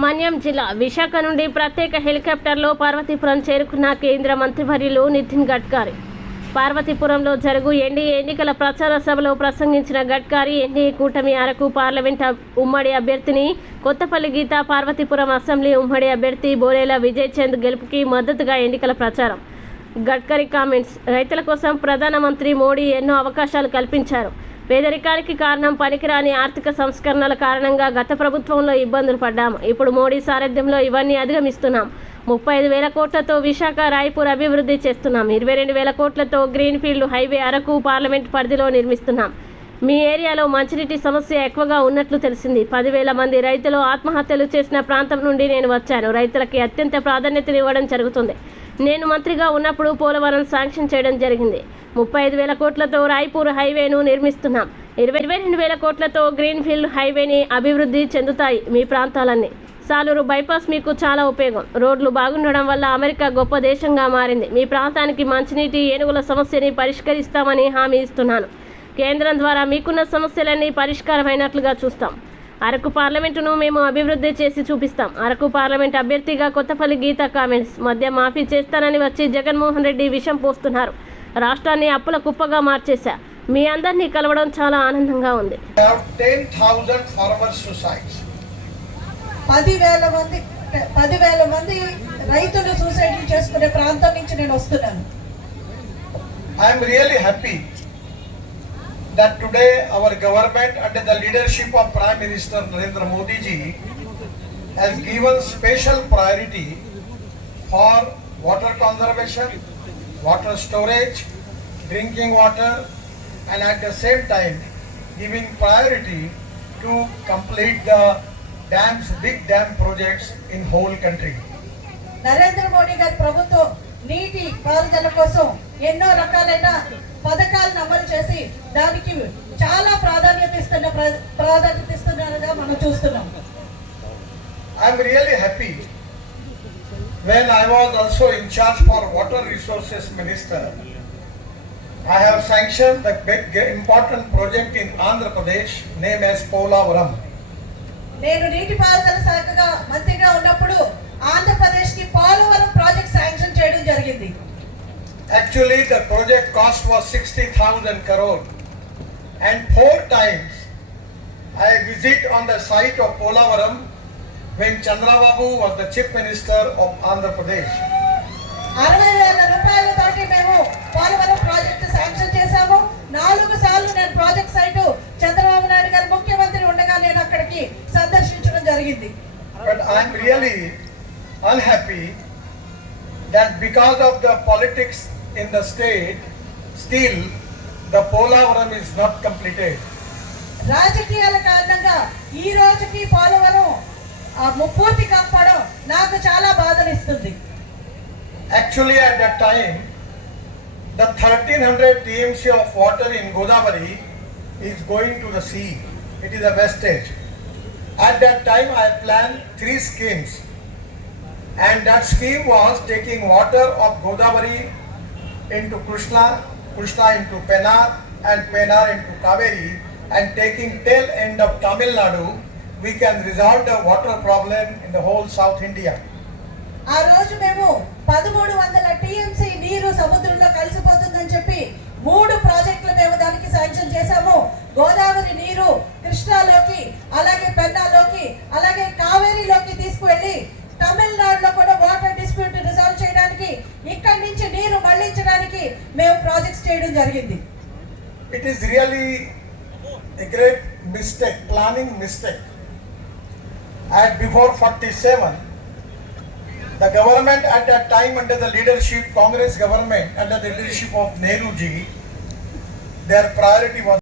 మన్యం జిల్లా విశాఖ నుండి ప్రత్యేక హెలికాప్టర్లో పార్వతీపురం చేరుకున్న కేంద్ర మంత్రివర్యులు నితిన్ గడ్కరీ. పార్వతీపురంలో జరుగు ఎన్డీఏ ఎన్నికల ప్రచార సభలో ప్రసంగించిన గడ్కరీ ఎన్డీఏ కూటమి అరకు పార్లమెంట్ ఉమ్మడి అభ్యర్థిని కొత్తపల్లి గీత పార్వతీపురం అసెంబ్లీ ఉమ్మడి అభ్యర్థి బోరేల విజయ్ చంద్ గెలుపుకి మద్దతుగా ఎన్నికల ప్రచారం. గడ్కరీ కామెంట్స్ రైతుల కోసం ప్రధానమంత్రి మోడీ ఎన్నో అవకాశాలు కల్పించారు. పేదరికానికి కారణం పనికిరాని ఆర్థిక సంస్కరణల కారణంగా గత ప్రభుత్వంలో ఇబ్బందులు పడ్డాము. ఇప్పుడు మోడీ సారథ్యంలో ఇవన్నీ అధిగమిస్తున్నాం. ముప్పై ఐదు వేల కోట్లతో విశాఖ రాయ్పూర్ అభివృద్ధి చేస్తున్నాం. ఇరవై రెండు వేల కోట్లతో గ్రీన్ఫీల్డ్ హైవే అరకు పార్లమెంట్ పరిధిలో నిర్మిస్తున్నాం. మీ ఏరియాలో మంచినీటి సమస్య ఎక్కువగా ఉన్నట్లు తెలిసింది. పదివేల మంది రైతులు ఆత్మహత్యలు చేసిన ప్రాంతం నుండి నేను వచ్చాను. రైతులకి అత్యంత ప్రాధాన్యతనివ్వడం జరుగుతుంది. నేను మంత్రిగా ఉన్నప్పుడు పోలవరం శాంక్షన్ చేయడం జరిగింది. ముప్పై ఐదు వేల కోట్లతో రాయ్పూర్ హైవేను నిర్మిస్తున్నాం. ఇరవై ఇరవై రెండు వేల కోట్లతో గ్రీన్ఫీల్డ్ హైవేని అభివృద్ధి చెందుతాయి మీ ప్రాంతాలన్నీ. సాలూరు బైపాస్ మీకు చాలా ఉపయోగం. రోడ్లు బాగుండడం వల్ల అమెరికా గొప్ప దేశంగా మారింది. మీ ప్రాంతానికి మంచినీటి ఏనుగుల సమస్యని పరిష్కరిస్తామని హామీ ఇస్తున్నాను. కేంద్రం ద్వారా మీకున్న సమస్యలన్నీ పరిష్కారమైనట్లుగా చూస్తాం. అరకు పార్లమెంటును మేము అభివృద్ధి చేసి చూపిస్తాం. అరకు పార్లమెంట్ అభ్యర్థిగా కొత్తపల్లి గీత కామెంట్స్. మధ్య మాఫీ చేస్తానని వచ్చి జగన్మోహన్ రెడ్డి విషం పోస్తున్నారు. రాష్ట్రాన్ని అప్పుల కుప్పగా మార్చేశా మీ అందరినీ కలవడం చాలా ఆనందంగా ఉంది have 10,000 farmer suicides. పదివేల మంది పదివేల మంది రైతులు సూసైడ్ చేసుకునే ప్రాంతం నుంచి నేను వస్తున్నాను am really happy that today our government under the leadership of Prime Minister Narendra Modi ji has given special priority for water conservation, water storage, drinking water and at the same time giving priority to complete the dams, big dam projects in whole country. Narendra Modi గారి ప్రభుత్వం నీటి పారుదల కోసం ఎన్నో రకాలైన పథకాలను అమలు చేసి దానికి చాలా ప్రాధాన్యత ఇస్తున్న ప్ర- ప్రాధాన్యత ఇస్తున్నారుగా మనం చూస్తున్నాం I'm really happy when I was also in charge for water resources minister. I have sanctioned the big important project in Andhra Pradesh named as Polavaram. నేను నీటిపారుదల శాఖగా మంత్రిగా ఉన్నప్పుడు ఆంధ్రప్రదేశ్కి పోలవరం ప్రాజెక్ట్ శాంక్షన్ చేయడం జరిగింది Actually, the project cost was 60,000 crore. And four times I visit on the site of Polavaram when Chandrababu was the chief minister of Andhra Pradesh. అరవై వేల రూపాయలతోటి మేము పోలవరం ప్రాజెక్టు శాంక్షన్ చేశాము నాలుగు సార్లు నేను ప్రాజెక్ట్ సైటు చంద్రబాబు నాయుడు గారు ముఖ్యమంత్రి ఉండగా నేను అక్కడికి సందర్శించడం జరిగింది But I'm really unhappy that because of the politics in the state, still the Polavaram is not completed. రాజకీయాల కారణంగా ఈ రోజుకి పోలవరం పూర్తి కాకపోవడం నాకు చాలా బాధనిస్తుంది Actually, at that time, the 1300 TMC of water in Godavari is going to the sea. It is a wastage. At that time, I planned three schemes. And that scheme was taking water of Godavari into Krishna, Krishna into Penar, and Penar into Kaveri, and taking tail end of Tamil Nadu, we can resolve the water problem in the whole South India. ఆ రోజు మేము పదమూడు వందల TMC నీరు సముద్రంలో కలిసిపోతుందని చెప్పి మూడు ప్రాజెక్టులు మేము దానికి శాంక్షన్ చేశాము గోదావరి నీరు కృష్ణాలోకి అలాగే పెన్నాలోకి అలాగే కావేరీలోకి తీసుకువెళ్ళి తమిళనాడులో కూడా వాటర్ డిస్ప్యూట్ రిజాల్వ్ చేయడానికి ఇక్కడి నుంచి నీరు మళ్ళించడానికి మేము ప్రాజెక్ట్స్ చేయడం జరిగింది It is really a great mistake, planning mistake. At before 47, the government at that time under the leadership, Congress government, under the leadership of Nehru ji, their priority was